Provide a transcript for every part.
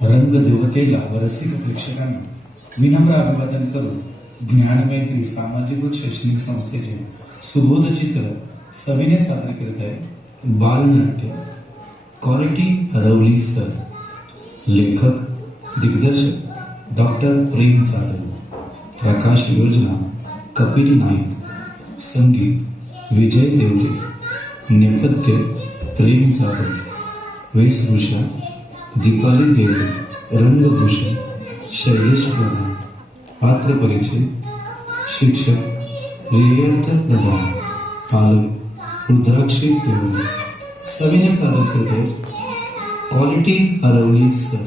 रंगदेवतेला व रसिक प्रेक्षकांना विनम्र अभिवादन करून ज्ञानमैत्री सामाजिक व शैक्षणिक संस्थेचे सुबोध चित्र सविने सादर करत आहे बालनाट्य क्वालिटी हरवली सर. लेखक दिग्दर्शक डॉक्टर प्रेम जाधव. प्रकाश योजना कपिल नाईक. संगीत विजय देवरे. नेपथ्य प्रेम जाधव. वेशभूषा दीपाली देवरे. रंगभूषण शैलेश प्रधान. पात्र परिचय शिक्षक रेयर्थ प्रधान. पालक रुद्राक्षी देवरे. सविने सादर करते क्वालिटी हरवली सर.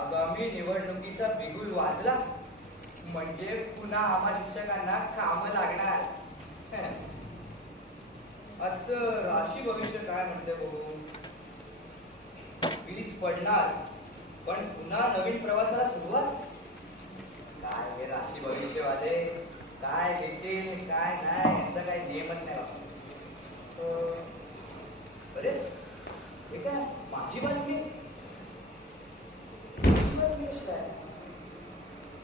आगामी निवडणुकीचा बिगुल वाजला म्हणजे पुन्हा आम्हा शिक्षकांना काम लागणार. आजचं राशी भविष्य काय म्हणते बघू. वीज पडणार पण पुन्हा नवीन प्रवासाला सुरुवात. काय हे राशी भविष्यवाले काय लिहितील काय नाही यांचा काही नियमच नाही बाबा. अरे हे काय माझी बातमी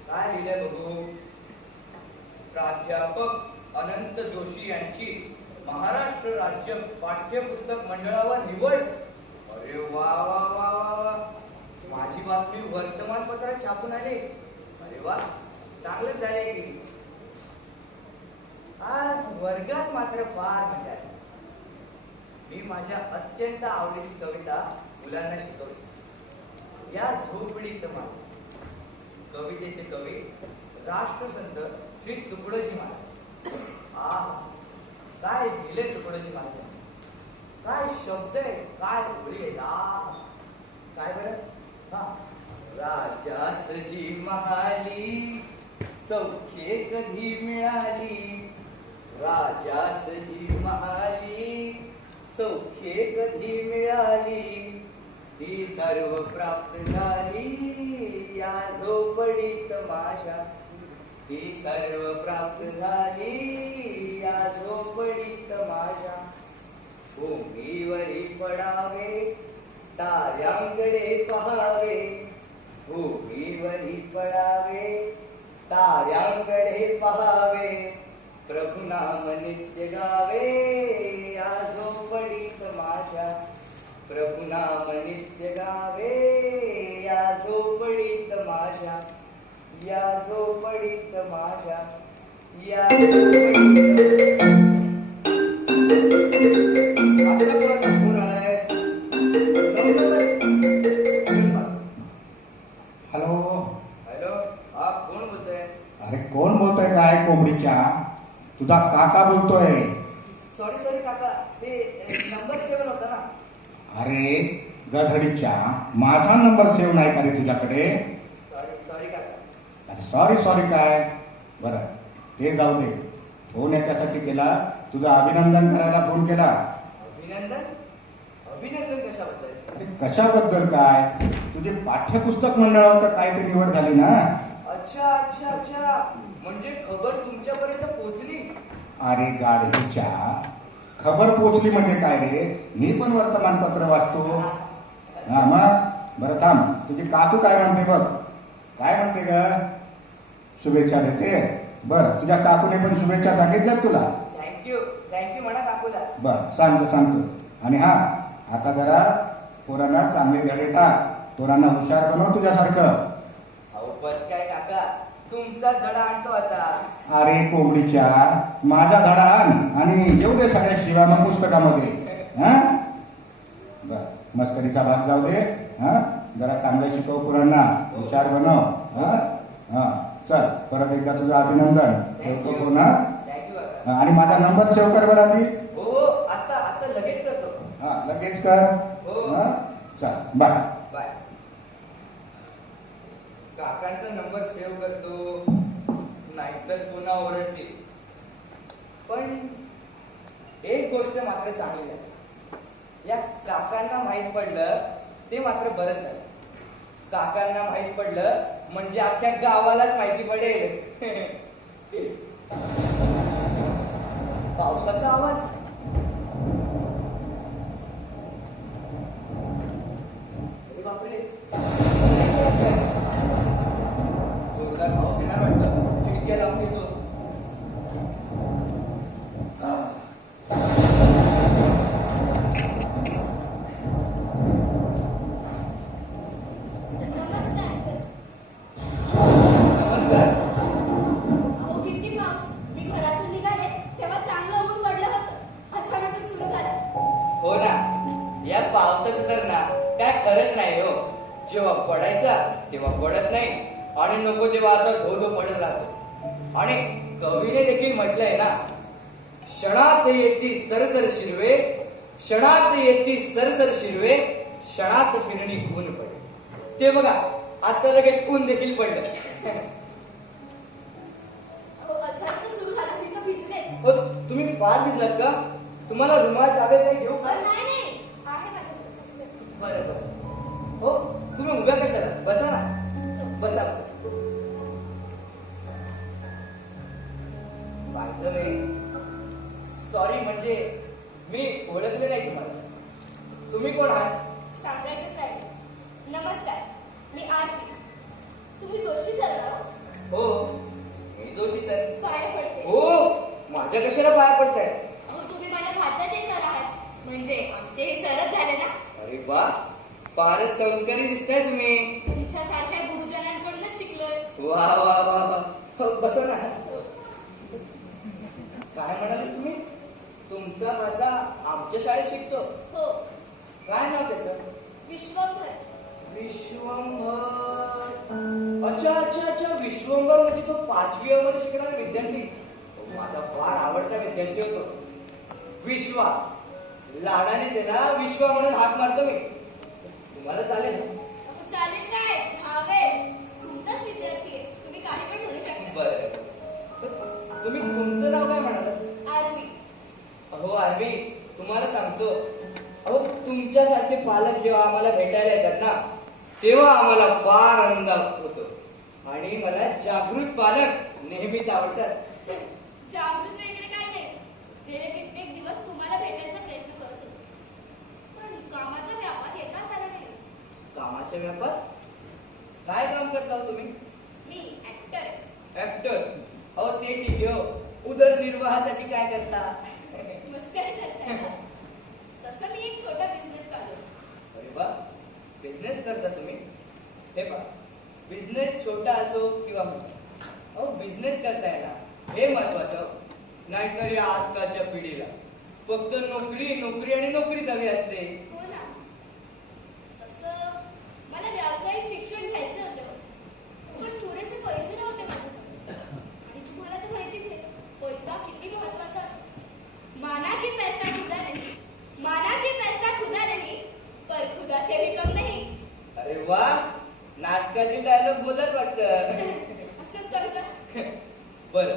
काय लिहिलंय बघू. प्राध्यापक अनंत जोशी यांची महाराष्ट्र राज्य पाठ्यपुस्तक मंडळावर निवड. अरे वा वा वा वा. माझी बातमी वर्तमानपत्रात छापून आली. अरे वा चांगलंच झालंय की. आज वर्गात मात्र फार मजा आली. मी माझ्या अत्यंत आवडीची कविता मुलांना शिकवली. या झोपडीत माझ कवितेचे कवी राष्ट्रसंत श्री तुकडोजी महाराज. काय लिहिले तुकडोजी महाराज. काय शब्द आहे काय ओळी आहे. काय बरं. राजासजी महाली सौख्ये कधी मिळाली. राजासजी महाली सौख्ये कधी मिळाली. ती सर्व प्राप्त झाली या झोपडीत माझ्या. ती सर्व प्राप्त झाली या झोपडीत माझ्या. भूमीवरी पडावे ताऱ्यांकडे पहावे. भूमीवरी पडावे ताऱ्यांकडे पहावे. प्रभुनाम नित्य गावे या झोपडीत माझ्या. प्रभुनाम नित्य गावे या झोपडीत माझ्या. या झोपडीत माझ्या. या फोन आलाय. हॅलो हॅलो हा कोण बोलतोय. अरे कोण बोलतोय काय कोंबडीच्या. तुझा काका बोलतोय. सॉरी सॉरी काका ते नंबर 7 होता ना. अरे गधडीच्या माझा नंबर सेव्ह नाही का रे तुझ्याकडे. सॉरी सॉरी काका. अरे सॉरी सॉरी काय. बरं ते जाऊ दे. फोन याच्यासाठी केला तुझं अभिनंदन करायला फोन केला. अभिनंदन. अभिनंदन कशाबद्दल. अरे कशाबद्दल काय. तुझी पाठ्यपुस्तक मंडळावर काहीतरी निवड झाली ना. अच्छा अच्छा अच्छा म्हणजे खबर तुमच्यापर्यंत पोहोचली. अरे गाडीच्या खबर पोचली म्हणजे काय रे. मी पण वर्तमानपत्र वाचतो. हा मग बरं थांब तुझी काकू काय म्हणते बघ. काय म्हणते ग. शुभेच्छा देते. बरं तुझ्या काकूने पण शुभेच्छा सांगितल्यात तुला. थँक्यू थँक्यू म्हणा काकूला. बरं सांगतो. आणि हा आता जरा पोरांना चांगले धडे टाक. पोरांना हुशार बनव तुझ्यासारखं. अहो बस काय काका तुमचा धडा आणतो आता. अरे कोंबडीच्या माझा धडा आण आणि येऊ दे सगळ्या शिवा मग पुस्तकामध्ये. हा बर मस्करीचा भाग जाऊ दे. हा जरा चांगलं शिकव पोरांना. हुशार बनव. हा चल परत एकदा तुझं अभिनंदन. ठेवतो फोन. थँक्यू काका. आणि माझा नंबर सेव्ह कर बरं आधी. हो आता आता लगेच करतो. हा लगेच कर. हो चल बाय. बाय. काकांचा नंबर सेव्ह करतो नाहीतर पुन्हा ओरडतील. पण एक गोष्ट मात्र चांगली आहे. या काकांना माहित पडलं ते मात्र बरंच झालं. काकांना माहित पडलं म्हणजे अख्ख्या गावालाच माहिती पडेल. पावसाचा आवाज. अरे बापरे, जोरदार पाऊस येणार वाटतं. खिडक्या लावून घेतो. नमस्कार. अहो किती पाऊस. मी घरातून निघाले तेव्हा चांगलं ऊन पडलं होतं. अचानकच सुरू झाला. हो ना, या पावसाचं तर ना काय खरंच नाही हो. जेव्हा पडायचा तेव्हा पडत नाही आणि नको तेव्हा असा धो धो पडत राहतो. आणि कवीने देखील म्हटलंय ना, क्षणात येती सरसर शिरवे, क्षणात येती सरसर शिरवे, क्षणात फिरणी ऊन पडे. ते बघा, आता लगेच ऊन देखील पडलं. अहो अचानकच सुरू झाला. मी तर भिजलेच. हो, तुम्ही फार भिजलात का? तुम्हाला रुमाल टावे काही घेऊ का? नाही नाही, आहे माझ्याकडे पुस्तक. बरं बरं. हो, तुम्ही उभ्या कशाला? बसा ना, बसा. बाय द वे, सॉरी, म्हणजे मी ओळखले नाही तुम्हाला. तुम्ही कोण आहात? सांगायचंच आहे. नमस्कार, मी आरती. तुम्ही जोशी सर ना? हो, मी जोशी सर. पाया पडते. हो, माझ्या कशाला पाया पडताय? अहो तुम्ही माझ्या भाच्याचे सर आहात. म्हणजे आमचेही सरच झाले ना. अरे वा, फारच संस्कारी दिसताय तुम्ही. तुमच्यासारख्या गुरुजनांकडूनच शिकलोय. वा वा वा वा. हो, बसा ना. काय म्हणाले तुम्ही? तुमचा माझा आमच्या शाळेत शिकतो? हो, काय नाव त्याचं? विश्वंभर. विश्वंभर. अच्छा अच्छा अच्छा, विश्वंभर म्हणजे तो 5वी A मध्ये शिकणारा विद्यार्थी. तो माझा फार आवडता विद्यार्थी होतो. विश्वा. लाडाने त्याला विश्वा म्हणून हाक मारतो मी. तुम्हाला चालेल ना? अहो, चालेल काय? हवे. तुमचाच विद्यार्थी आहे. तुम्ही काही पण म्हणू शकता. बरं. तुम्ही तुमचं नाव काय म्हणाल? आरवी. अहो आरवी, तुम्हाला सांगतो, अहो तुमच्यासारखे पालक जेव्हा आम्हाला भेटायला येतात ना, तेव्हा आम्हाला फार आनंद होतो. आणि मला जागृत पालक नेहमीच आवडतात. जागृत वगैरे काय नाही. गेले कित्येक दिवस तुम्हाला भेटायचा प्रयत्न करत होते. पण कामाचा व्यापार येताच आला नाही. कामाचा व्यापार? काय काम करता हो तुम्ही? मी ऍक्टर आहे. ऍक्टर? अहो ते ठीक आहे हो. उदरनिर्वाहासाठी काय करता? मस्करी करता. तसं मी एक छोटा बिझनेस चालवतो. अरे वा, बिझनेस करता तुम्ही? हे पहा, बिझनेस छोटा असो किंवा मोठा, अहो बिझनेस करताय ना, हे महत्वाचं. नाहीतर या आजकालच्या पिढीला फक्त नोकरी नोकरी आणि नोकरीच हवी असते. हो ना. तसं मला व्यावसायिक शिक्षण घ्यायचं होतं. पण पुरेसे पैसे नव्हते माझ्याकडे. आणि तुम्हाला तर माहितीच आहे, पैसा किती महत्वाचा असतो. माना की पैसा खुदा नहीं, माना की पैसा खुदा नहीं, पर खुदा से भी कम नहीं. अरे वा, नाटकातील डायलॉग बोलत वाटतं. असंच समजा. बर,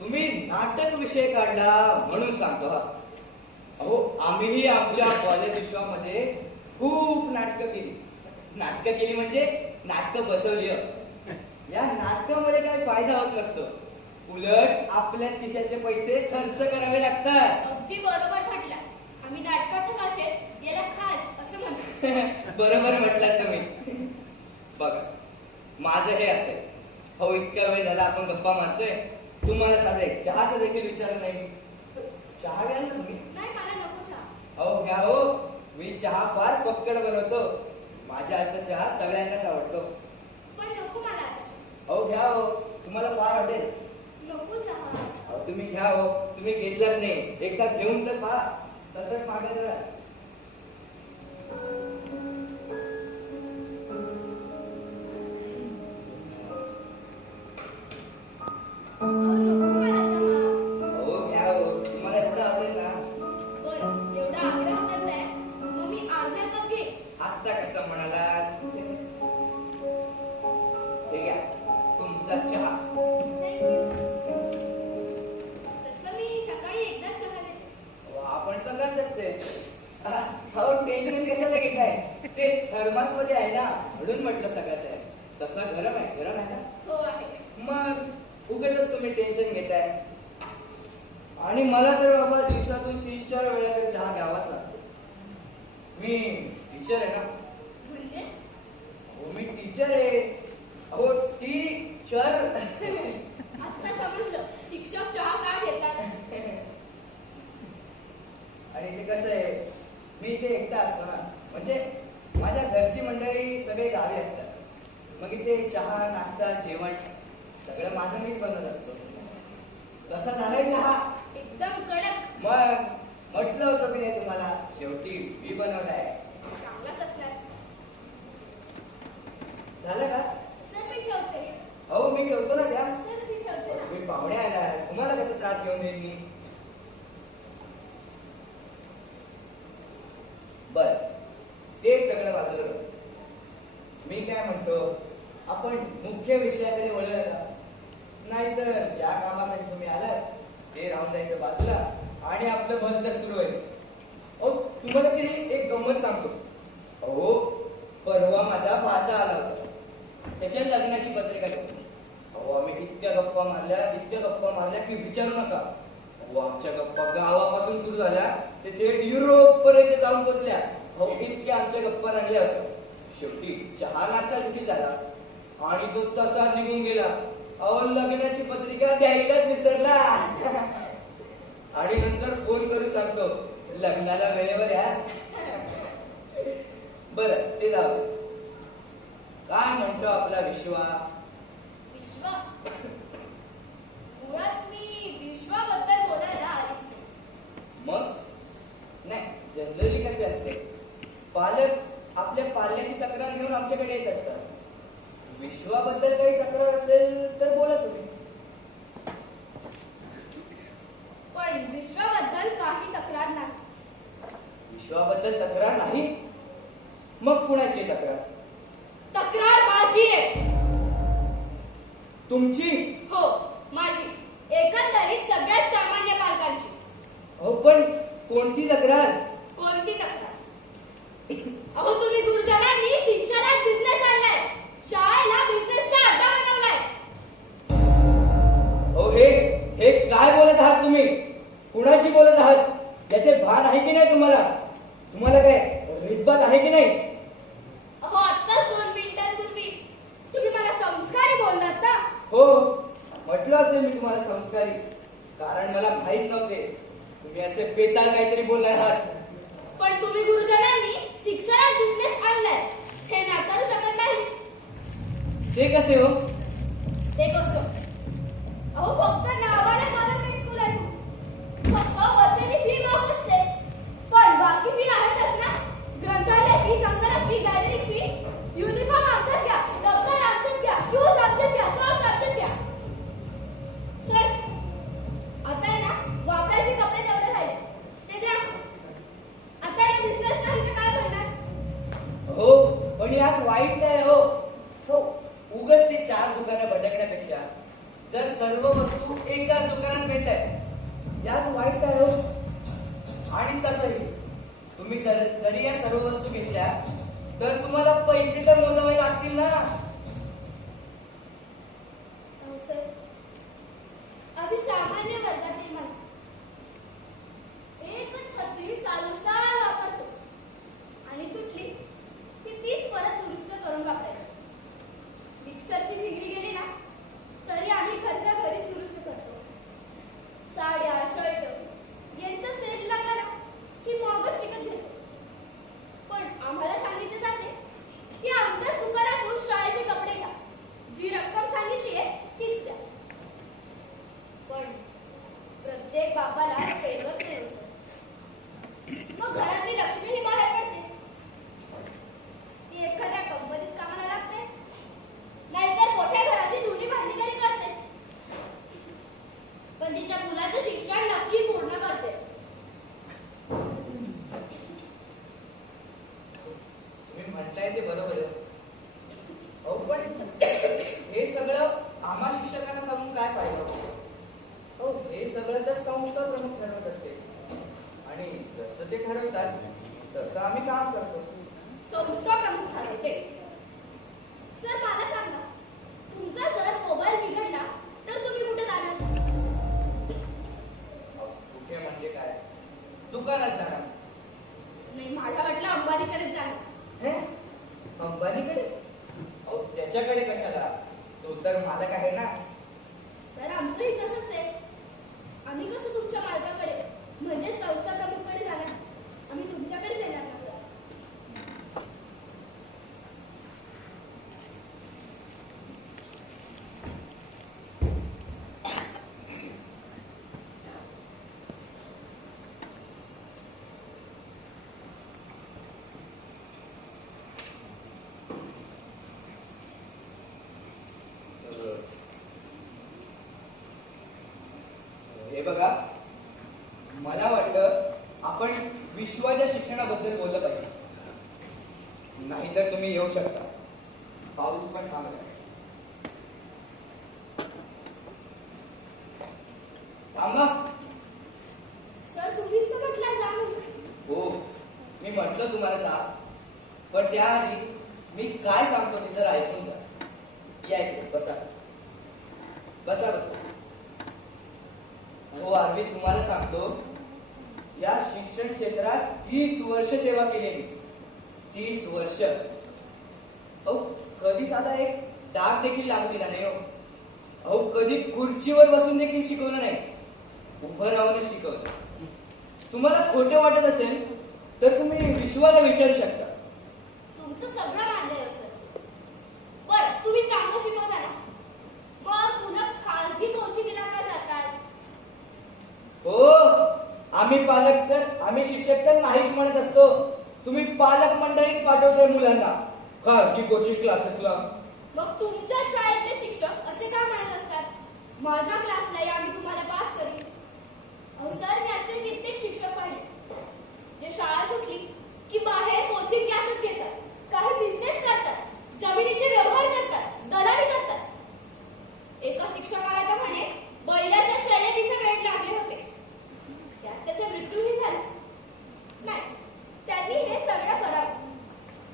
तुम्ही नाटक विषय काढला म्हणून सांगतो हा. अहो आम्हीही आमच्या कॉलेज विश्वामध्ये खूप नाटकं केली. नाटकं केली म्हणजे नाटकं बसवली. या नाटकामुळे काही फायदा होत नसतो. उलट आपल्याच खिशातले पैसे खर्च करावे लागतात. अगदी बरोबर म्हटला. आम्ही नाटकाच्या भाषेत याला खास असं म्हणतो. बरोबर म्हटलात तुम्ही. बघा, माझं हे असेल. हो, इतका वेळ झाला आपण गप्पा मारतोय, तुम्हाला साधे चहाचं देखील विचारलं नाही मी. चहा घ्याल ना तुम्ही? नाही, मला नको चहा. हो घ्या हो, मी चहा फार पक्कड बनवतो. माझ्या हातचा चहा सगळ्यांनाच आवडतो. पण नको मला आता. हो घ्या हो, तुम्हाला फार आवडेल. नको चहा. अहो तुम्ही घ्या हो, तुम्ही घेतलाच नाही, एकदा घेऊन तर पहा. सतत मागत राहा. अहो, नको मला चहा. हो घ्या हो, तुम्हाला एवढं आवडेल ना. बरं, एवढा आग्रह करताय, मग मी अर्धा कप घेईन. आत्ता कसं म्हणाला? हे घ्या तुमचा चहा. Thank you. तसं मी सकाळी एकदा चहा घेते. आपण सगळ्यांच आहे. काय ते थर्मास मध्ये आहे ना, म्हणून म्हटलं सगळ्यात आहे. तसा गरम आहे ना. हो आहे. मग उगाचच तुम्ही टेन्शन घेताय. आणि मला तर बाबा दिवसातून 3-4 वेळा तर चहा घ्यावाच लागतो. मी टीचर आहे ना. म्हणजे हो मी टीचर आहे. अहो टीचर. आता समजलं शिक्षक चहा का घेतात. आणि ते कसं आहे, मी इथे एकटा असतो ना, म्हणजे माझ्या घरची मंडळी सगळे गावी असतात. मग इथे चहा नाश्ता जेवण सगळं माझं मीच बनवत असतो. कसा झालाय चहा? एकदम कडक. मग म्हटलं होतं मी नाही तुम्हाला, शेवटी मी बनवलाय. चांगलाच असणार. झालं का? सर मी ठेवते. अहो मी ठेवतो ना त्या. सर मी ठेवते ना. तुम्ही पाहुणे आलाय, तुम्हाला कसं त्रास घेऊन देईन मी. बर ते सगळं वाजलं. मी काय म्हणतो, आपण मुख्य विषयाकडे वळूया का? नाहीतर ज्या कामासाठी तुम्ही आलात ते राहून जायचं बाजूला आणि आपलं भलत सुरू आहे. अहो तुम्हाला की नाही एक गंमत सांगतो. अहो परवा माझा भाचा आला होता, त्याच्या लग्नाची पत्रिका घेऊन. अहो आम्ही इतक्या गप्पा मारल्या की विचारू नका. अहो आमच्या गप्पा गावापासून सुरू झाल्या ते थेट युरोप पर्यंत जाऊन पोहोचल्या. अहो इतक्या आमच्या गप्पा रंगल्या होत्या. शेवटी चहा नाश्ता देखील झाला आणि तो तसा निघून गेला. अहो लग्नाची पत्रिका द्यायलाच विसरला. आणि नंतर फोन करून सांगतो लग्नाला वेळेवर या. बरं ते जाऊ दे. काय म्हणतो आपला विश्वा? विश्व मुळात मी विश्वाबद्दल बोलायला आलीच नाही. मग नाही, जनरली कसे असते, पालक आपल्या पाल्याची तक्रार घेऊन आमच्याकडे येत असतात. विश्वाबद्दल काही तक्रार असेल तर बोला तुम्ही. पण विश्वाबद्दल काही तक्रार नाही. विश्वाबद्दल तक्रार नाही? मग कुणाची तक्रार? तक्रार माझी आहे. तुमची? हो माझी. एकंदरीत सगळ्यात सामान्य पालकांची. अहो पण कोणती तक्रार? कोणती तक्रार? अहो तुम्ही गुरुजनांनी शिक्षणात बिझनेस आणलाय. शाळेला बिझनेसचा अड्डा बनवलाय. अहो हे काय बोलत आहात तुम्ही? कुणाशी बोलत आहात? याचे भान आहे की नाही तुम्हाला? तुम्हाला काय रीतभात आहे की नाही? अहो आत्ताच 2 मिनिटांपूर्वी तुम्ही मला संस्कारी बोललात ना. हो म्हटलं असेल मी तुम्हाला संस्कारी, कारण मला माहित नव्हते तुम्ही असे बेताल काहीतरी बोलणार आहात. पण तुम्ही गुरुजनांनी शिक्षणात बिझनेस आणलाय हे नाकारू शकत नाही. ते कसे हो? ते कसं? अहो फक्त नावाला गव्हर्नमेंट स्कूल आहे. फक्त वर्षाची फी माफ असते, पण बाकी फी आहेतच ना. ग्रंथालय फी, संगणक फी, गॅलरी फी, युनिफॉर्म आमचाच घ्या, दप्तर आमचंच घ्या, शूज आमचेच घ्या, सॉक्स आमचेच घ्या. सर आता आहे ना वापरायचे कपडे तेवढे राहिले ते द्या. आता हे बिझनेस नाही तर काय म्हणणार? हो पण यात वाईट काय हो? हो उगच ते 4 दुकानं भटकण्यापेक्षा जर सर्व वस्तू एकाच दुकानात मिळत आहेत यात वाईट काय हो? आणि तसंही तुम्ही जरी या सर्व वस्तू घेतल्या तर तुम्हाला पैसे तर मोजावे लागतील ना. अहो सर आम्ही सामान्य वर्गातील माणसं एक छत्री साल वापरतो आणि तुटली की तीच परत दुरुस्त करून वापरायची. मिक्सरची भिंगरी गेली ना तरी आम्ही घरच्या घरीच दुरुस्त करतो. साड्या शर्ट यांचा सेल लागला ना की मगच विकत घेतो. पण आम्हाला सांगितले जाते की आमच्याच दुकानातून शाळेचे कपडे घ्या. जी रक्कम सांगितली आहे तीच द्या. पण प्रत्येक बापाला पेलवत नाही असं. मग घरातली लक्ष्मी ही बाहेर पडते. ती एखाद्या कंपनीत कामाला लागते, नाहीतर मोठ्या घराची धुनी भांडी तरी करतेच. पण तिच्या मुलाचं शिक्षण नक्की पूर्ण करते. तुम्ही म्हणताय ते बरोबर आहे. अहो पण हे सगळं आम्हा शिक्षकांना सांगून काय फायदा? हो हे सगळं तर संस्था प्रमुख ठरवत असते आणि जसं ते ठरवतात तसं आम्ही काम करतो. संस्था प्रमुख ठरवते. सर मला सांगा, तुमचा जर मोबाईल बिघडला तर तुम्ही कुठे जाणार? कुठे म्हणजे काय? दुकानात जाणार. नाही, मला वाटलं अंबानीकडेच जाणार. हे? अंबानीकडे? अहो त्याच्याकडे कशाला? तो तर मालक आहे ना. सर आमचंही तसंच आहे. आम्ही कसं तुमच्या मालकाकडे म्हणजे संस्था प्रमुखकडे जाणार, आम्ही तुमच्याकडेच येणार ना सर. हे बघा, मला वाटतं आपण विश्वाच्या शिक्षणाबद्दल बोललं पाहिजे. नाहीतर तुम्ही येऊ शकता. पाऊस पण थांबलाय. थांबा. सर तुम्हीच तर म्हटलं जा म्हणून. हो, मी म्हटलं तुम्हाला जा, पण त्याआधी मी काय सांगतो ते जर ऐकून जा. या इकडे, बसा बसा बसा. हो आरवी, तुम्हाला सांगतो, या शिक्षण क्षेत्रात 30 वर्ष सेवा केली मी. 30 वर्ष. अहो कधी साधा एक डाग देखील लागू दिला नाही हो. अहो कधी खुर्चीवर बसून देखील शिकवलं नाही, उभं राहून शिकवलं. तुम्हाला खोटे वाटत असेल तर तुम्ही विश्वाला विचारू शकता. तुमचं सगळं मान्य आहे सर. बरं तुम्ही चांगलं शिकवता ना, मग मुलं खाजगी कोचिंगला का जातात? हो, आम्ही पालक तर, आम्ही शिक्षक तर नाहीच म्हणत असतो. तुम्ही पालक मंडळीच पाठवतोय मुलांना खाजगी कोचिंग क्लासेसला. मग तुमच्या शाळेतले शिक्षक असे का म्हणत असतात, माझ्या क्लासलाही आम्ही तुम्हाला पास करीन? अहो सर, मी असे कित्येक शिक्षक पाहिले जे शाळा सुटली की बाहेर कोचिंग क्लासेस घेतात, काही बिझनेस करतात, जमिनीचे व्यवहार करतात, दलाली करतात. एका शिक्षकाला तर म्हणे बैलाच्या शर्यतीचे वेड लागले होते, त्यात त्याचा मृत्यूही झाला. नाही, त्यांनी हे सगळं करावं,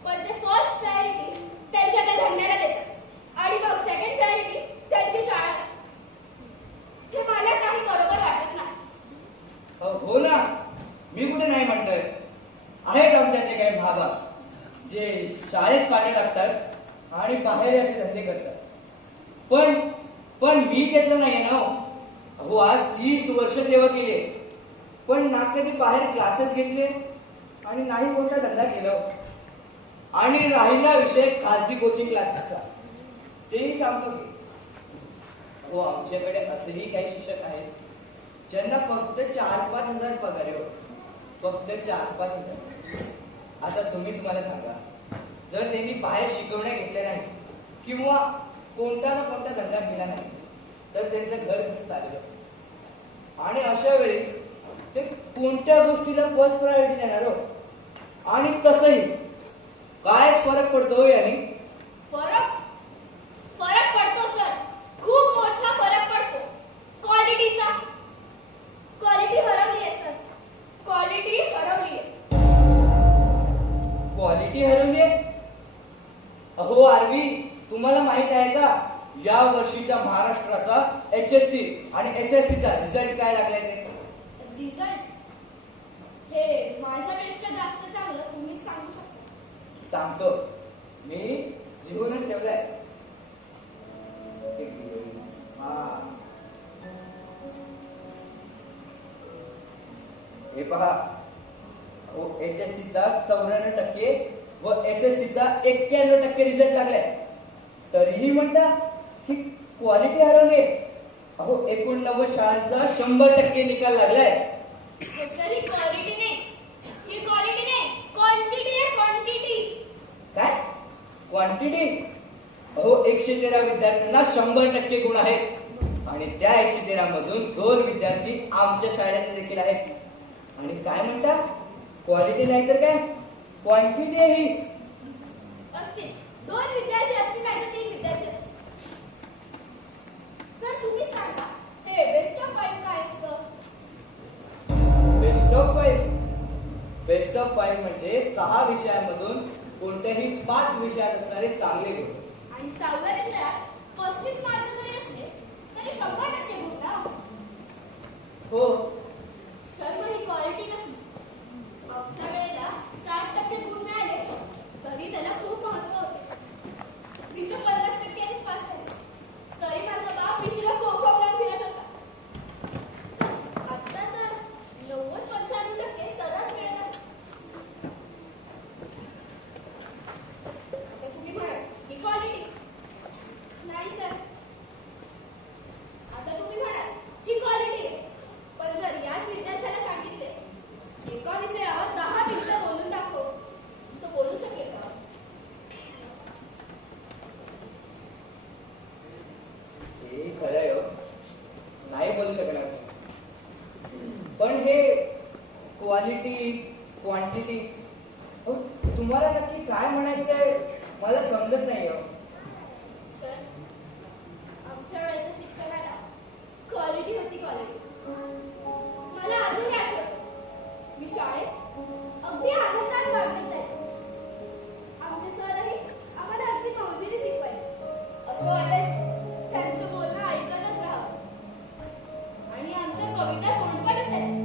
पण ते फर्स्ट प्रायोरिटी त्यांच्या त्या धंद्याला देतात आणि मग सेकंड प्रायोरिटी त्यांची शाळा असते. हे मला काही बरोबर वाटत नाही. हो ना, मी कुठे नाही म्हणतोय. आहेत आमच्यातले काही भाबा जे शाळेत पाठी टाकतात आणि बाहेर असे धंदे करतात. पण मी घेतलं नाहीये ना. अहो आज 30 वर्ष सेवा केली, पण ना कधी बाहेर क्लासेस घेतले आणि नाही कोणता धंदा केला. आणि राहिला विषय खाजगी कोचिंग क्लासेसचा, तेही सांगतो की हो आमच्याकडे असेही काही शिक्षक आहेत ज्यांना फक्त 4-5 हजार पगार आहे. फक्त 4-5 हजार. आता तुम्हीच मला सांगा, जर त्यांनी बाहेर शिकवण्या घेतल्या नाही किंवा कोणता ना कोणता धंदा केला नाही तर त्यांचं घर कसं चालेल? आणि अशा वेळेस ते कोणत्या गोष्टीला फर्स्ट प्रायोरिटी देणार हो? आणि तसंही काय फरक पडतो याने? फरक पडतो सर, खूप मोठा फरक पडतो. क्वालिटीचा. क्वालिटी हरवली आहे सर, क्वालिटी हरवली आहे. क्वालिटी हरवली आहे? अहो आरवी, तुम्हाला माहित आहे का या वर्षीचा महाराष्ट्राचा HSC आणि SSC चा रिझल्ट काय लागलाय ते? रिझल्ट हे माझ्यापेक्षा जास्त चांगलं तुम्हीच सांगू शकता. सांगतो, मी लिहूनच ठेवलंय. हे पहा, HSC चा 94% व SSC चा 91% रिझल्ट लागलाय. तरीही म्हणता की क्वालिटी हरवली. अहो 89 शाळांचा 100% निकाल लागलाय. सर ही क्वालिटी नाही, ही क्वालिटी नाही, क्वांटिटी आहे, क्वांटिटी. काय क्वांटिटी? अहो 113 विद्यार्थ्यांना 100% गुण आहेत आणि त्या 113 मधून 2 विद्यार्थी आमच्या शाळेत देखील आहेत. आणि काय म्हणता, क्वालिटी नाही तर काय क्वांटिटी आहे ही. असतील 2 विद्यार्थी असतील नाही तर 3 विद्यार्थी असतील. सर तुम्ही सांगा, हे बेस्ट ऑफ 5 काय असतं? Best of 5? बेस्ट ऑफ 5 म्हणजे 6 विषयांमधून कोणत्याही 5 विषयात असणारे चांगले गुण. आणि 6व्या विषयात 35 मार्क जरी असले तरी 100% गुण ना. हो, सर मग ही क्वालिटी कसली? आमच्या वेळेला 60% गुण मिळाले तरी त्याला खूप महत्व होते. मी तर 50%च पास झाले तरी माझा बाप पिशीला खो खो लावून फिरत होता. आता तर 90-95% सर्रास मिळतात. आता तुम्ही म्हणाल ही क्वालिटी नाही सर. आता तुम्ही म्हणाल ही क्वालिटी आहे. पण जर याच विद्यार्थ्याला सांगितले एका विषयावर 10 मिनिटं बोलून दाखव तर बोलू शकेल का? हे खरं आहे हो. नाही बोलू शकणार. पण हे क्वालिटी क्वांटिटी तुम्हाला नक्की काय म्हणायचंय मला समजत नाही हो. सर आमच्या वेळेच्या शिक्षणाला क्वालिटी होती क्वालिटी. मला अजूनही आठवतं मी शाळेत अगदी आनंदाने वागत जायचे. आमचे सरही आम्हाला अगदी मौजीने शिकवायचे. असं वाटायचं त्यांचं बोलणं ऐकतच राहावं. आणि आमच्या कविता तोंडपाठ असायच्या.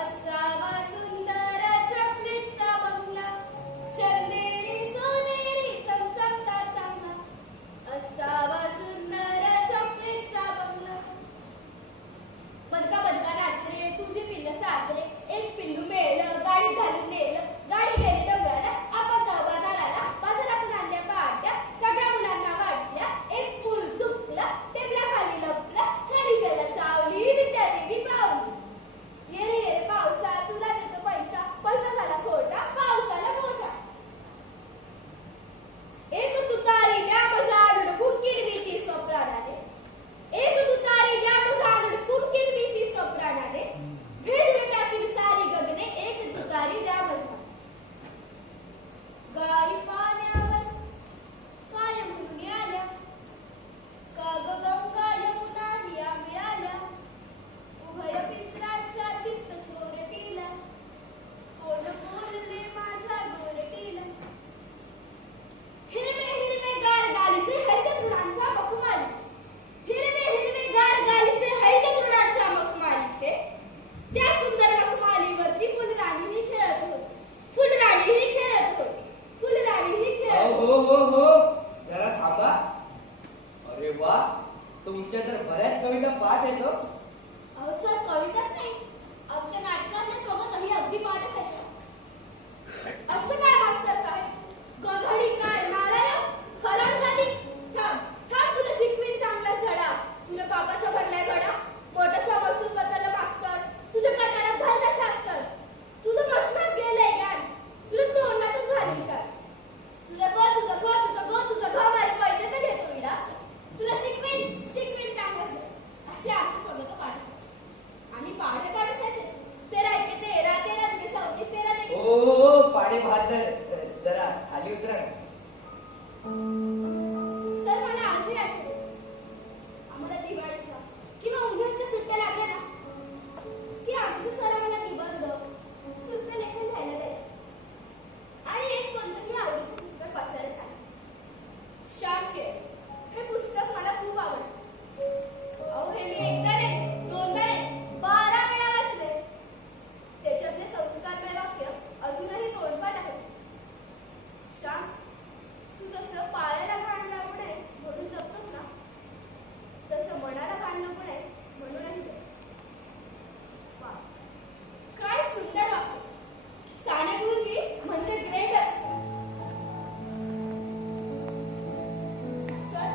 असावा सुंदर चपलीचा बंगला, चंदेरी सोनेरी चमचमता चांगला. असावा सुंदर चपलीचा बंगला. बदका बदका नाचरे तुझी पिल्लं साजरे, एक पिल्लू मेलं गाडीत घालून नेलं, गाडी गेली डोंगराला, आपण जाऊ बाजाराला, बाजारातून आणल्या पाट्या सगळ्या मुलांना वाटल्या, एक फुल चुकलं टेबलाखाली लपलं, छडी गेलं चावली विद्यादेवी पावली. ये रे पावसा तुला देतो पैसा, पैसा झाला खोटा पावसाला मोठा. एक तुतारी द्या मजाड फुकीर भीती स्वप्नाने, एक तुतारी द्या मजाड फुकीर भीती स्वप्नाने, भेदून टाकील सारी गगने, एक तुतारी द्या मजा. गाई पाण्यावर काय म्हणून आल्या, का ग गंगा यमुना हिया मिळाल्या, उभय पित्राच्या चित्त चोरटीला, कोण बोलले माझ्या गोरटीला. हिरवे हिरवे गार गालीचे हैत तृणांच्या मखमालीचे, हिरवे हिरवे गार गालीचे हैत तृणांच्या मखमालीचे, त्या सुंदर मखमालीवरती फुलराणीही खेळत होती, फुलराणीही खेळत होती, फुलराणीही खेळत होती. हो हो हो, जरा थांबा. अरे वा, तुमच्या तर बऱ्याच कविता पाठ येतो. अहो सर कविताच नाही, आमच्या नाटकातल्या स्वगतही अगदी पाठ असायच्या. असं काय मास्तर साहेब, गधडी काय नारायण हराम झाली. थांब थांब तुला शिकवीन चांगला धडा. तुला बाबाच्या भरलाय घडा, मोठं समजतो स्वतःला मास्तर. तुझ्या कटारात घालता शास्त्र, तुझं मशनात गेलंय ज्ञान, तुला तोंडातच घालील शाळ. तुझं घ मारे पहिले तर घेतो विडा. तुला शिकवीन शिकवीन चांगलं धडा. असे आमचे स्वगत पाठ असायचे. आणि पाढे पाठ असायचे. 13 एके 13, 13 दुने 24, 13 एके. ओ पाडे बहादर, जरा खाली उतरा ना. सर मला आजही आठवते, आम्हाला दिवाळीच्या किंवा उन्हाळ्याच्या सुट्ट्या लागल्या ना की आमचे सर आम्हाला निबंध शुद्ध लेखन लिहायला द्यायचे आणि एक कोणतंही आवडीचं पुस्तक वाचायला सांगायचे. श्यामचे हे पुस्तक मला खूप आवडते. अहो हे मी एकदा नाही, दोनदा नाही, 12 वेळा वाचले. त्याच्यातले संस्कारमय वाक्य अजूनही तोंडपाठ आहे. श्याम, तू जसं पायाला घाण लागू नये म्हणून जपतोस ना, तसं मनाला घाण नको नये म्हणूनही जप. वा, काय सुंदर वाक्य. साने गुरुजी म्हणजे ग्रेटच. सर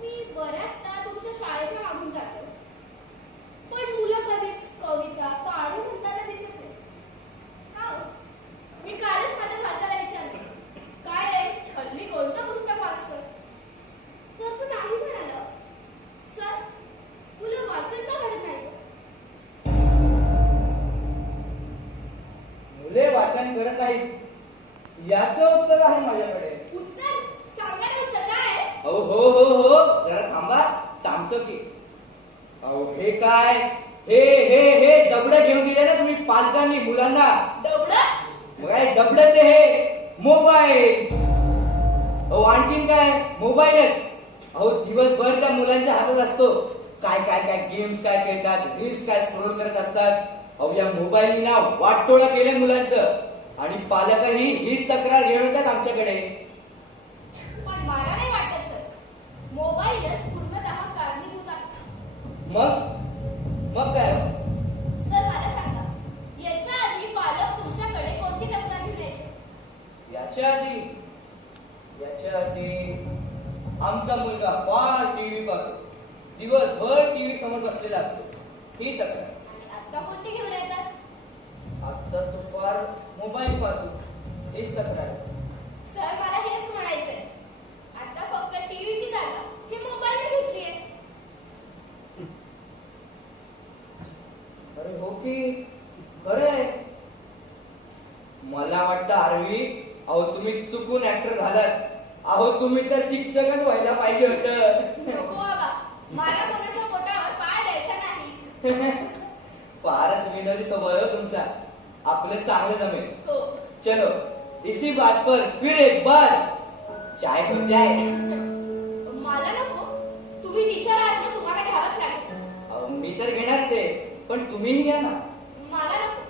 मी बऱ्याचदा तुमच्या शाळेच्या मागून जाते, पण मुलं कधीच कविता पाढे म्हणताना दिसत नाही. का हो? मी कालच माझ्या भाच्याला विचारले, काय रे हल्ली कोणतं पुस्तक वाचतोय? तर तू नाही म्हणाला. सर मुलं वाचन का करत नाही? मुले वाचन करत नाहीत याचं उत्तर आहे माझ्याकडे. उत्तर सांगा ना, उत्तर काय आहे? हो हो हो हो, जरा थांबा, सांगतो की. अहो हे काय हे डबडं घेऊन दिले ना तुम्ही पालकांनी मुलांना. डबडं? मग काय डबडच आहे हे? मोबाईल. अहो आणखीन काय मोबाईलच. अहो दिवसभर त्या मुलांच्या हातात असतो. काय काय काय गेम्स काय खेळतात, रील्स काय स्क्रोल करत असतात. अहो या मोबाईलनी ना वाटोळा केले मुलांचं. आणि पालकही हीच तक्रार घेऊन येतात आमच्याकडे. पण मला नाही वाटत सर, मोबाईलच पूर्णतः कारणीभूत आहे. मग काय? सर मला सांगा, याच्या आधी पालक तुमच्याकडे कोणती तक्रार घेऊन यायचे? याच्या आधी आमचा मुलगा फार टीव्ही पाहतो, दिवसभर टीव्ही समोर बसलेला असतो, ही तक्रार. आणि आता कोणती घेऊन येतात? आता तो फार मोबाईल पाहतो, हीच तक्रार. सर मला हेच म्हणायचंय, आता फक्त टीव्हीची जागा ही मोबाईल घेतली आहे. अरे हो की खरंय. मला वाटतं आरवी, अहो तुम्ही चुकून ऍक्टर झालात. अहो तुम्ही तर शिक्षकच व्हायला पाहिजे होतं. नको बाबा, मला कोणाच्या पोटावर पाय द्यायचा नाही. फारच विनोदी स्वभाव आहे हो तुमचा. आपलं चांगलं जमेल. हो. चलो इसी बात पर फिर एक बार चाय हो जाए. मला नको, तुम्ही टीचर आहात ना, तुम्हाला घ्यावंच लागेल. अहो, मी तर घेणारच आहे, पण तुम्हीही घ्या ना. मला नको,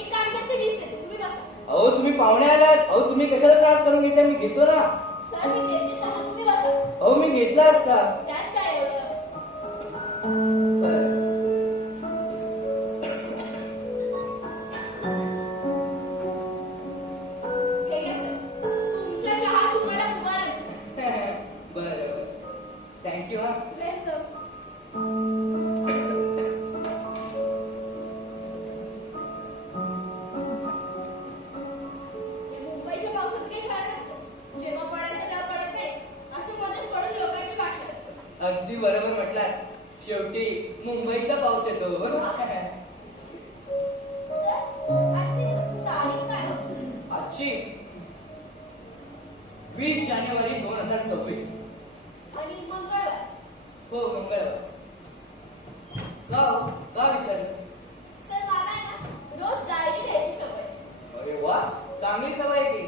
एक काम करते, 20 देते, तुम्ही बसा. अहो तुम्ही पाहुणे आलात. अहो तुम्ही कशाला त्रास करून घेताय? मी घेतो ना. सर मी देते चहा, तुम्ही बसा. अहो मी घेतला असता. त्यात काय एवढं? बरं. हे घ्या सर, तुमचा चहा तुम्हाला मुबारक. बरं थँक्यू हा. वेलकम. मुंबईच्या पावसात काही कारण नसतं, जेव्हा पडायचं तेव्हा पडत नाही, असं मध्येच पडून लोकांची वाट लागते. अगदी बरोबर म्हटलात. शेवटी मुंबईचा पाऊस येतो. सर आजची तारीख काय होती? आजची 20 जानेवारी 2026. आणि मंगळवार. हो मंगळवार. का विचारलं? सर मला आहे ना रोज डायरी लिहायची सवय. अरे वा, चांगली सवय आहे की.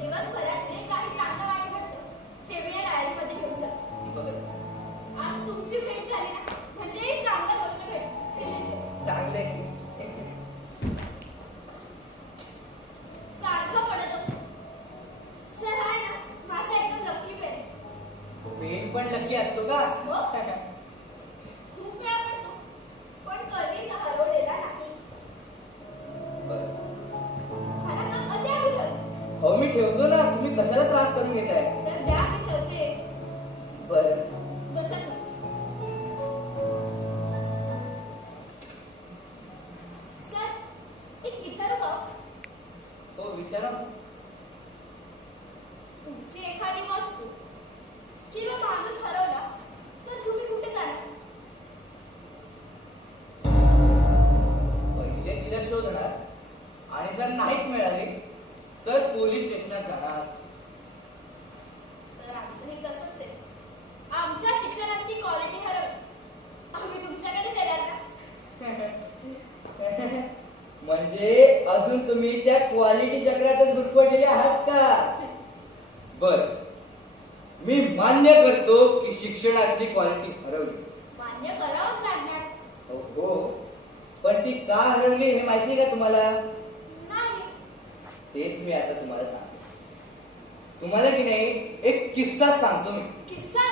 दिवसभरात जे काही चांगलं वाईट घडतं ते मी या डायरीमध्ये घेऊन जातो. बघा आज तुमची भेट झाली ना, म्हणजे एक चांगली गोष्ट घडली. चांगलं आहे की. सारखं पडत असतो. सर आहे ना माझा एकदम लकी पेन आहे. पेन पण नक्की असतो का? हो? खूप वेळा पडतो, पण कधीच हरवलेला नाही. बरं. मला ना द्या मी ठेवते. हो मी ठेवतो ना, तुम्ही कशाला त्रास करून घेताय? सर द्या मी ठेवते. बरं. बसा तुम्ही. सर एक विचारू का? हो विचारा. तुमची एखादी वस्तू किंवा माणूस हरवला तर तुम्ही कुठे जाणार? पहिले तिला शोधणार आणि जर नाहीच मिळाली तर पोलीस स्टेशनात जाणार. सर आमचंही तसंच आहे. आमच्या शिक्षणातली क्वालिटी हरवली, आम्ही तुमच्याकडेच येणार ना. म्हणजे अजून तुम्ही त्या क्वालिटी चक्रातच गुरफटलेले आहात का? बर, मी मान्य करतो की शिक्षणातली क्वालिटी हरवली. मान्य करावंच लागणार. हो, पण ती का हरवली हे माहिती का तुम्हाला? नाही. तेच मी आता तुम्हाला सांगतो. तुम्हाला की नाही एक किस्सा सांगतो मी. किस्सा?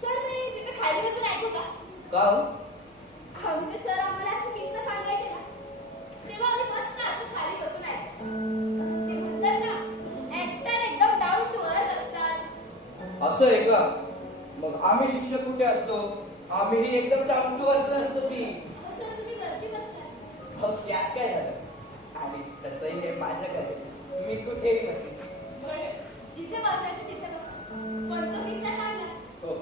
सर मी तिथे खाली बसून ऐकू का? का हो? आमचे सर आम्हाला असं किस्सा सांगायचे ना, तेव्हा आम्ही मस्त असं खाली बसून ऐकायचो. ते म्हणतात ना, ऍक्टर एकदम डाऊन टू अर्थ असतात. असं आहे का? मग आम्ही शिक्षक कुठे असतो? आम्हीही एकदम डाऊन टू अर्थ असतो की. सर तुम्ही वरती बसला. मग त्यात काय झालं? आणि तसंही हे माझं घर, मी कुठेही बसेन. बरं, जिथे बसायचं तिथे बसा. पण तो किस्सा सांगा. हो,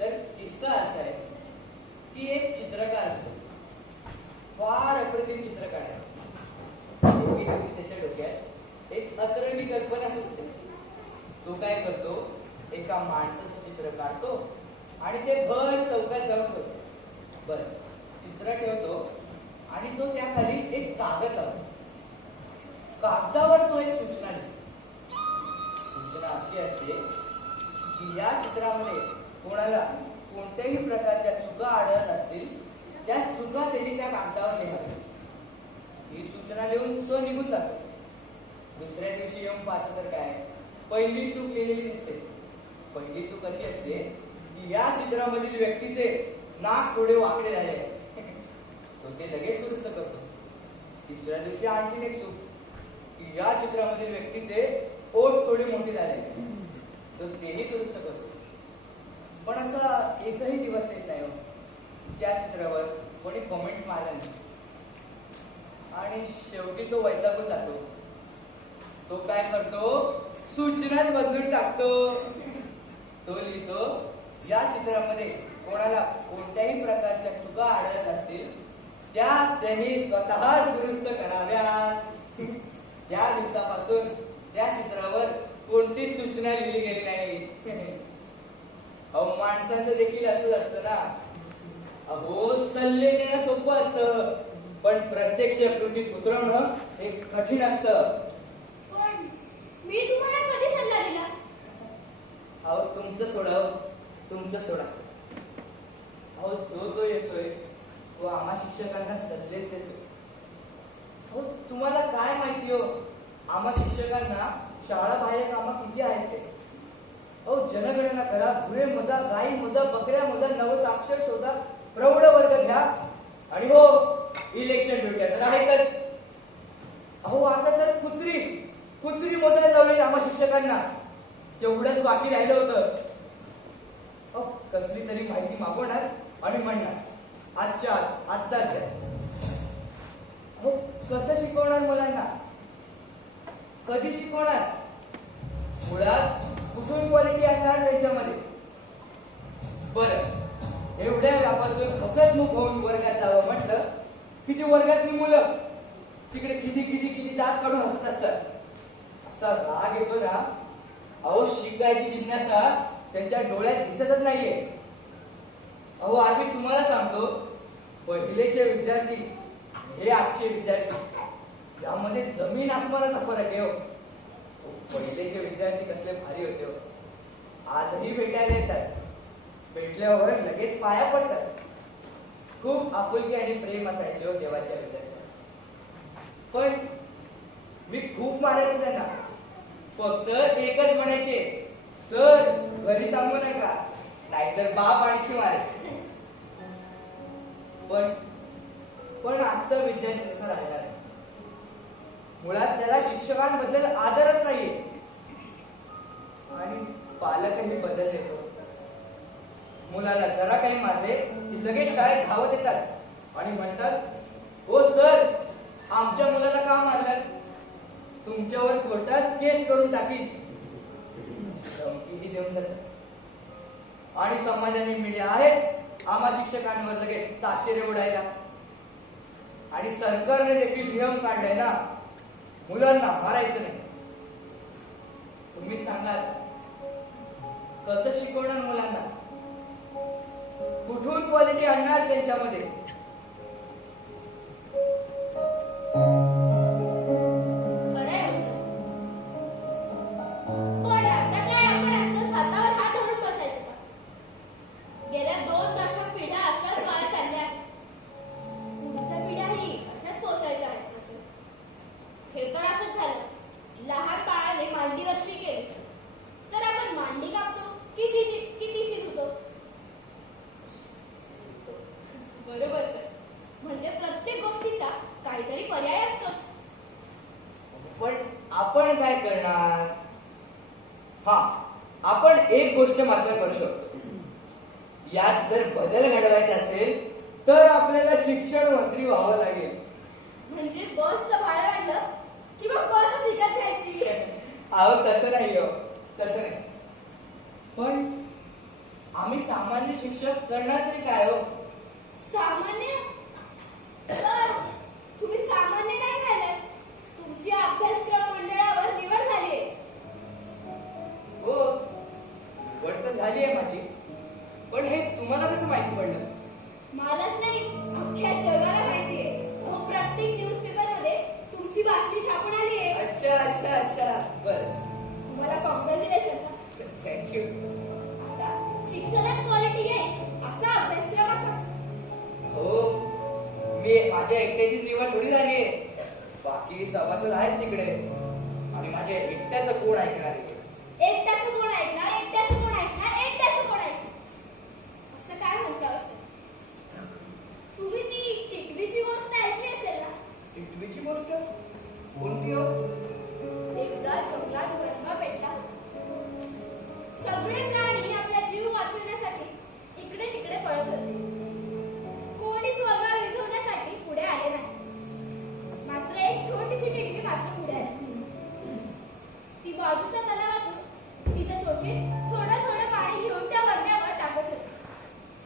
तर किस्सा असा आहे की एक चित्रकार असतो, फार अप्रतिम चित्रकार आहे. एके दिवशी त्याच्या डोक्यात एक अतरंगी कल्पना सुचते. तो काय करतो, एका माणसाचं चित्र काढतो आणि ते भर चौकात जाऊन करतो. बरं, चित्र ठेवतो आणि तो त्याखाली एक कागद लावतो. कागदावर तो एक सूचना लिहितो. सूचना अशी असते की या चित्रामध्ये कोणाला कोणत्याही प्रकारच्या चुका आढळत असतील त्या चुका त्यांनी त्या कागदावर लिहाव्या. ही सूचना लिहून तो निघून जातो. दुसऱ्या दिवशी येऊन पाहतो तर काय, पहिली चूक लिहिलेली दिसते. पहिली चूक अशी असते की या चित्रामधील व्यक्तीचे नाक थोडे वाकडे झाले आहे. तो ते लगेच दुरुस्त करतो. तिसऱ्या दिवशी आणखीन एक चूक की या चित्रामधील व्यक्तीचे ओठ थोडे मोठे झाले, तो तेही दुरुस्त करतो. पण असा एकही दिवस येत नाही हो त्या चित्रावर कोणी कमेंट्स मारला नाही. आणि शेवटी तो वैतागून जातो. तो काय करतो, सूचनाच बदलून टाकतो. तो लिहितो या चित्रामध्ये कोणाला कोणत्याही प्रकारच्या चुका आढळत असतील त्या त्यांनी स्वतः दुरुस्त कराव्यात. त्या दिवसापासून त्या चित्रावर कोणतीच सूचना लिहिली गेली नाही. अहो माणसांचं देखील असंच असतं ना. अहो सल्ले देणं सोपं असतं पण प्रत्यक्ष कृतीत उतरवणं हे कठीण असतं. पण मी तुम्हाला कधी सल्ला दिला? अहो तुमचं सोडा. अहो जो तो येतोय तो आम्हा शिक्षकांना सल्लेच देतो. अहो तुम्हाला काय माहिती हो आम्हा शिक्षकांना शाळा बाह्य कामं किती आहेत ते. अहो जनगणना करा, गुरे मोजा, गाई मोजा, बकऱ्या मोजा, नवसाक्षर शोधा, प्रौढ वर्ग घ्या आणि हो इलेक्शन ड्युट्या तर आहेतच. अहो आता तर कुत्री मोजायला लावली आम्हा शिक्षकांना. तेवढंच बाकी राहिलं होतं. अहो कसली तरी माहिती मागवणार आणि म्हणणार आजच्या आत्ताच द्या. अहो कसं शिकवणार मुलांना, कधी शिकवणार, मुळात कुठून क्वालिटी आणणार त्यांच्यामध्ये. बरं एवढ्या व्यापातून हसतमुख होऊन वर्गात जावं म्हटलं की ती वर्गातली मुलं तिकडे किती दात काढून हसत असतात. असा राग येतो ना. अहो शिकायची जिज्ञासा त्यांच्या डोळ्यात दिसतच नाहीये. अहो आधी तुम्हाला सांगतो, पहिलेचे विद्यार्थी हे आजचे विद्यार्थी यामध्ये जमीन आसमानाचा फरक आहे हो. पहिलेचे विद्यार्थी कसले भारी होते हो. आजही भेटायला येतात. भेटल्यावर लगेच पाया पडतात. खूप आपुलकी आणि प्रेम असायचे हो देवाच्या विद्यार्थ्यांना. पण मी खूप मारायचो त्यांना. फक्त एकच म्हणायचे, सर घरी सांगू नका नाहीतर बाप आणखी मारे. पण आजचा विद्यार्थी तसा राहिला नाही. मुळात त्याला शिक्षकांबद्दल आदरच नाहीये. आणि पालकही बदलले तो. मुलाला जरा काही मारले की लगेच शाळेत धावत येतात आणि म्हणतात, हो सर आमच्या मुलाला का मारलं, तुमच्यावर कोर्टात केस करून टाकीन. धमकीही देऊन जातात. आणि समाजाने मीडिया आहेच आम्हा शिक्षकांवर लगेच ताशेरे उडायला. आणि सरकारने देखील नियम काढलाय ना, मुलांना मारायचं नाही. तुम्ही सांगाल कसं शिकवणार मुलांना, कुठून क्वालिटी आणणार त्यांच्यामध्ये. खरंय हो सर. पण आता काय आपण असं हातावर हात धरून बसायचं का? गेल्या 2 दशक पिढ्या अशाच वाया चालल्या. पुढच्या पिढ्याही अशाच पोचायच्या आहेत असं. हे तर असंच झालं. लहान बाळाने मांडी रक्षी केली तर आपण मांडी कापतो की किती शीत होतो. बरोबर सर. म्हणजे प्रत्येक गोष्टीचा काहीतरी पर्याय असतोच. पण आपण काय करणार. हा आपण एक गोष्ट मात्र करू शकतो. यात जर बदल घडवायचा असेल तर आपल्याला शिक्षण मंत्री व्हावं लागेल. म्हणजे बसचं भाडं वाढलं किंवा बसच विकत घ्यायची. अहो तसं नाही हो, तसं नाही. पण आम्ही सामान्य शिक्षक करणार तरी काय हो. सामान्य तर तुम्ही सामान्य नाही झाले. तुमची अभ्यासक्रम मंडळावर निवड झाली. हो निवड तर झाली आहे माझी. पण हे तुम्हाला कसं माहिती पडलं. मलाच नाही अच्छा अच्छा बर तुम्हाला कॉंग्रॅच्युलेशन. थँक्यू. आता शिक्षणात क्वालिटी येईल असा अभ्यासक्रम आता. हो मी माझ्या एकट्याचीच निवड थोडी झालीये. बाकी सभासद आहेत तिकडे आणि माझ्या एकट्याचं कोण ऐकणार आहे? एकट्याचं कोण ऐकणार, एकट्याचं कोण ऐकणार, एकट्याचं कोण ऐकणार असं काय म्हणता असं? तुम्ही ती टिकवीची गोष्ट ऐकली असेल ना? टिटवीची गोष्ट कोणती हो? एकदा जंगलात गरबा पेटला होता. सगळे प्राणी आपला जीव वाचवण्यासाठी इकडे तिकडे पळत होते. कोणीच वरवा विझवण्यासाठी पुढे आले नाही. मात्र एक छोटीशी टिटवी मात्र पुढे आली. ती बाजूच्या तलावातून तिच्या चोचीत थोडं थोडं पाणी घेऊन त्या वरण्यावर टाकत होती.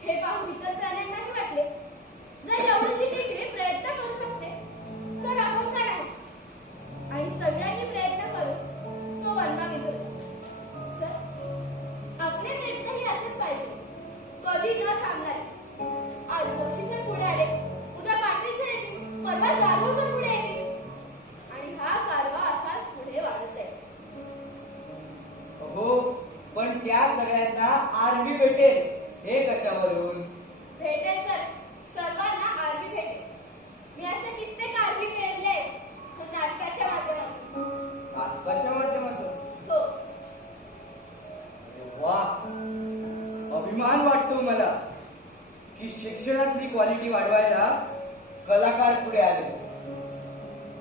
हे पाहून इतर प्राण्यांनाही वाटले, जर एवढीशी टिटवी प्रयत्न करू शकते तर आपण का नाही? आणि सगळ्यांनी प्रयत्न करून तो वनवा विझवला. सर, आपले प्रयत्नही असेच पाहिजे, कधी न थांबणारे. आज जोशी सर पुढे आले, उद्या पाटील सर येतील, परवा जाधव सर पुढे येतील आणि हा कारवा असाच पुढे वाढत जाईल. हो पण त्या सगळ्यांना आर्मी भेटेल हे कशावरून? भेटेल सर, सर्वांना आर्मी भेटेल. मी अशा कित्येक आर्मी पेरले नाटकाच्या माध्यमातून. नाटकाच्या माध्यमातून? हो. अरे वा, अभिमान वाटतो मला की शिक्षणातली क्वालिटी वाढवायला कलाकार पुढे आले.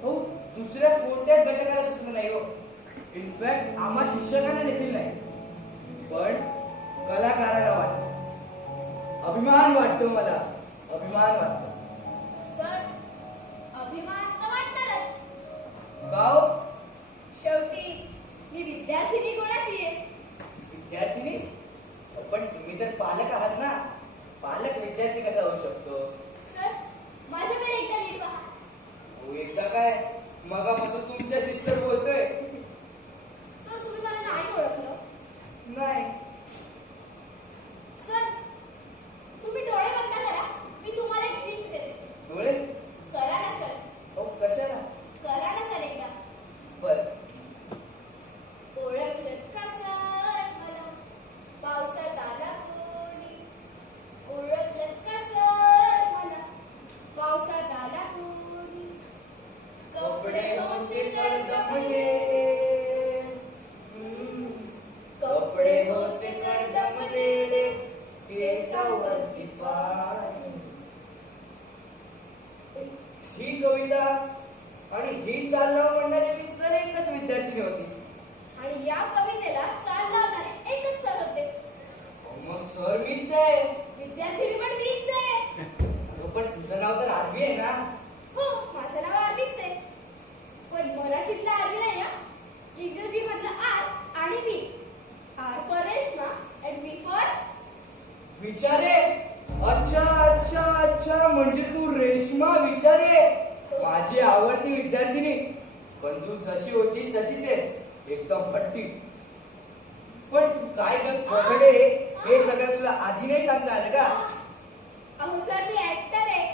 हो दुसऱ्या कोणत्याच घटकाला सुचलं नाही हो. इनफॅक्ट आम्हा शिक्षकांना देखील नाही, पण कलाकाराला वाटतं. अभिमान वाटतो मला, अभिमान वाटतो. सर, अभिमान तर वाटणारच. गाव शेवटी ही विद्यार्थिनी कोणाची आहे? विद्यार्थिनी? पण तुम्ही तर पालक आहात ना. पालक विद्यार्थी कसा होऊ शकतो? सर, माझ्याकडे एकदा नीट पहा. हो एकदा काय, मगापासून तुमच्याशीच तर बोलतोय. तर तुम्ही मला नाही ओळखलं. नाही. सर, तुम्ही डोळे बंद करा, मी तुम्हाला एक हिंट देते. डोळे? करा ना सर, हो कशाला? करा ना सर एकदा. बर ओळखलंच का सर मला पावसात आला कोणी? ओळखलंच का सर मला पावसात आला कोणी? कपडे होते कर्दमलेले, कपडे होते कर्दमलेले, केसावरती पाणी. ही कविता आणि ही चाल लावून म्हणणारी तर एकच विद्यार्थिनी होती. आणि या कवितेला चाल लावणारे एकच सर होते. मग सर मीच आहे. विद्यार्थिनी पण मीच आहे. अगं पण तुझं नाव तर आरबी आहे ना. हो, माझं नाव आरवीच आहे. पण मराठीतलं आरवी नाही हा. इंग्रजी मधलं आर आणि B. R for Reshma and B for Vichare. अच्छा अच्छा अच्छा, म्हणजे तू रेश्मा विचारे, माझी आवडती विद्यार्थिनी. पण तू जशी होती तशीच आहे, एकदम हट्टी. पण काय ग पकडे, हे सगळं तुला आधी नाही सांगता आलं का? अहो सर, मी ऍक्टर आहे.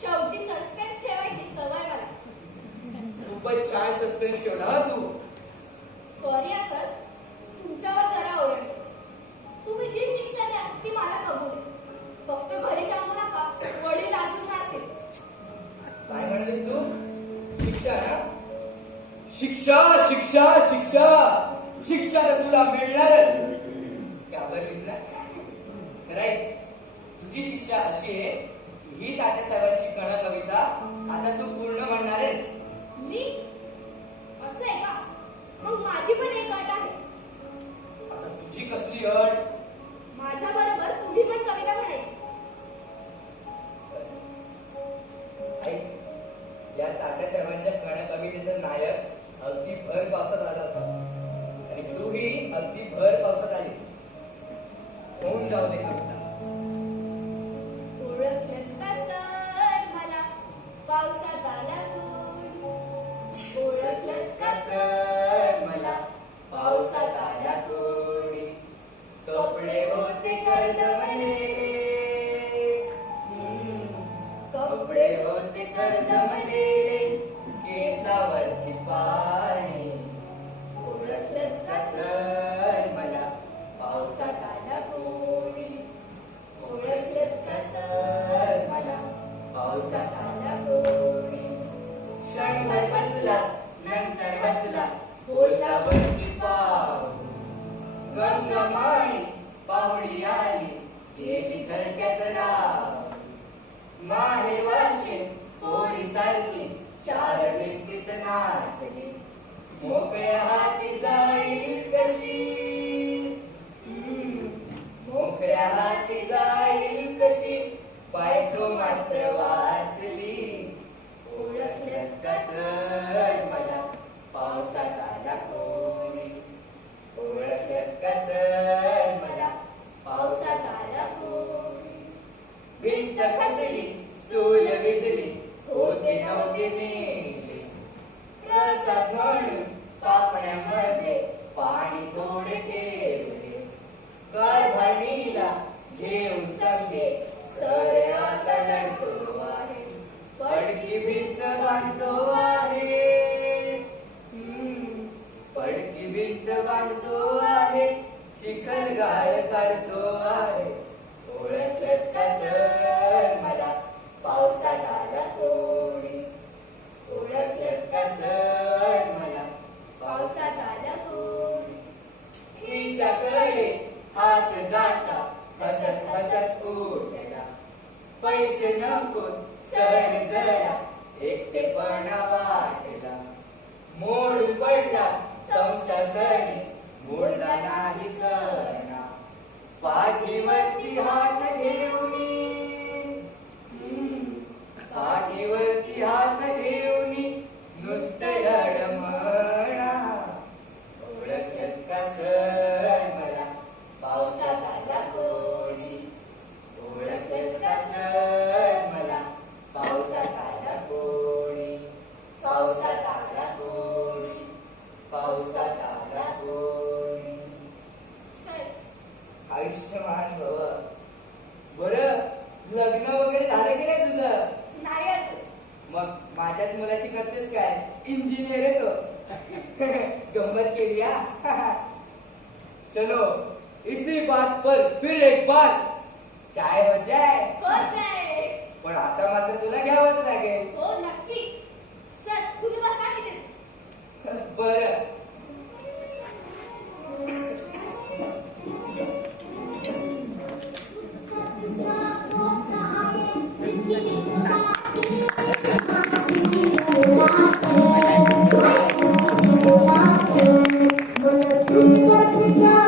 शेवटी सस्पेन्स ठेवायची सवय मला. खूपच छान सस्पेन्स ठेवला हा तू. सॉरी हा सर, तुमच्यावर जरा ओरडले. तुम्ही जी शिक्षा द्या ती मला कबूल आहे. फक्त घरी सांगू नका, वडील अजून मारतील. काय म्हणतेस तू? शिक्षा ना? शिक्षा शिक्षा शिक्षा शिक्षा तर तुला मिळणारच. घाबरलीस ना? राईट. तुझी शिक्षा अशी आहे की ही तात्यासाहेबांची कणा कविता आता तू पूर्ण म्हणणार आहेस. मी असं आहे का? मग माझी पण एक अट आहे. आता तुझी कसली अट? माझ्या बरोबर तुम्ही पण कविता म्हणायची. ऐक, या तात्यासाहेबांच्या कणा कवितेचा नायक अगदी भर पावसात आला होता आणि तूही अगदी भर पावसात आली. होऊन जाऊ दे कविता. ओळखलंच का सर मला पावसात आला कोणी? ओळखलंच का सर मला पावसात आला कोणी? कपडे होते कर्दमलेले, कपडे होते कर्दमलेले, केसावरती पाणी. डोंगरावरती पाहू गंगमाई पाहुडी आली गेली खडक्यात राव माहेर वाशे पोरी सारखी चार भिंतीत नाचली मोकळ्या हाती जाईल कशी मोकळ्या हाती जाईल कशी बायको मात्र वाचली ओळखलं कसं मला पावसात आला कोणी ओळखलं कसं मला पावसात आला कोणी भिंत खचली चूल विजली होते नव्हते मेले प्रसाद म्हणून पापण्यामध्ये पाणी थोडे ठेवले कारभानीला घेऊन संगे सर आता लढतो आहे पडकी भिंत बांधतो आहे पडकी भिंत बांधतो आहे चिखल गाळ काढतो आहे ओळखलं कसं मला पावसात आला कोणी ओळखलं कसं मला पावसात आला कोणी खिशाकडे हात जाता हसत हसत उठला पैसे नको सण जरा एकटेपणा वाटला मोड पडला संसार तरी मोडला नाही करणा पाठीवरती हात ठेवणी पाठीवरती हात ठेवणी नुसतं लढमणा ओळखलं कसं मला पावसात आला कोणी ओळखलं कसं मला पावसात आला कोणी पावसात आला कोणी पावसात आला कोणी सर आयुष्यमान भव बरं लग्न वगैरे झालं की नाही तुझं नाही अजून. मग माझ्याच मुलाशी करतेस काय इंजिनियर आहे तो गंमत केली हा चलो इसी बात पर फिर एक बार चाय हो जाए हो जाए. पण आता मात्र तुला घ्यावंच लागेल हो नक्की. सर तुम्ही बसा की तिथे. बरं Thank you.